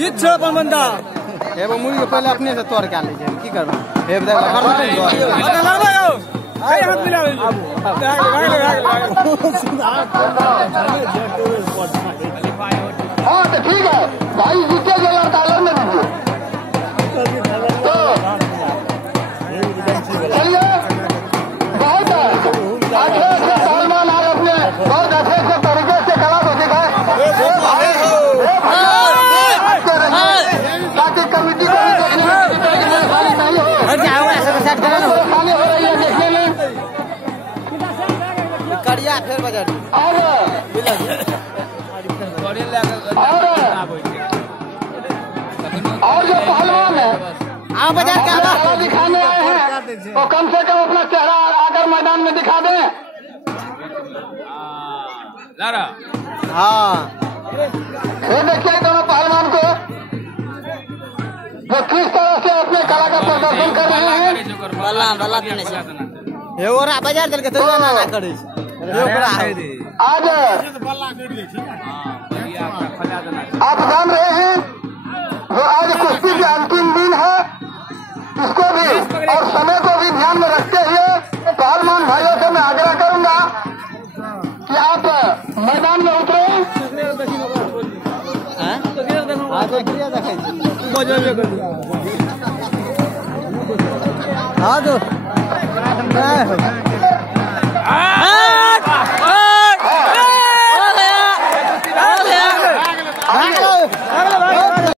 जीत छे अपन बंदा एगो मुर्गी के पहले अपने से तोड़ के ले जाए की करबा हे देख अरे लगबा आओ कई हाथ मिला हां तो ठीक है भाई जीते जो लड़का लड़ने दीजिए चलिए बहुत अच्छे सलमान आज अपने बहुत अच्छे तरीके से कला को दिखाए ताकि कमिटी को परेशानी हो रही है देखने में कड़िया फिर बजट और जो पहलवान है आओ बाजार का दिखाने आए हैं तो कम से कम अपना चेहरा आकर मैदान में दिखा दें। हाँ ये देखिए दोनों पहलवान को वो किस तरह से अपने कला का प्रदर्शन कर रहे हैं। बल्ला ये ओरा बाजार दल के तो ना करे आज आप जान रहे हैं जो आज कुश्ती के अंतिम दिन है इसको भी और समय को भी ध्यान में रखते हुए पहलवान भाइयों से मैं आग्रह करूंगा कि आप मैदान में उतरे। हाँ तो